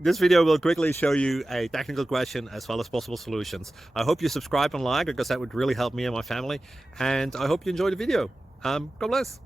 This video will quickly show you a technical question as well as possible solutions. I hope you subscribe and like, because that would really help me and my family. And I hope you enjoy the video. God bless.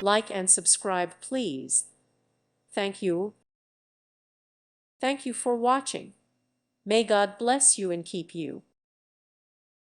Like and subscribe, please. Thank you. Thank you for watching. May God bless you and keep you.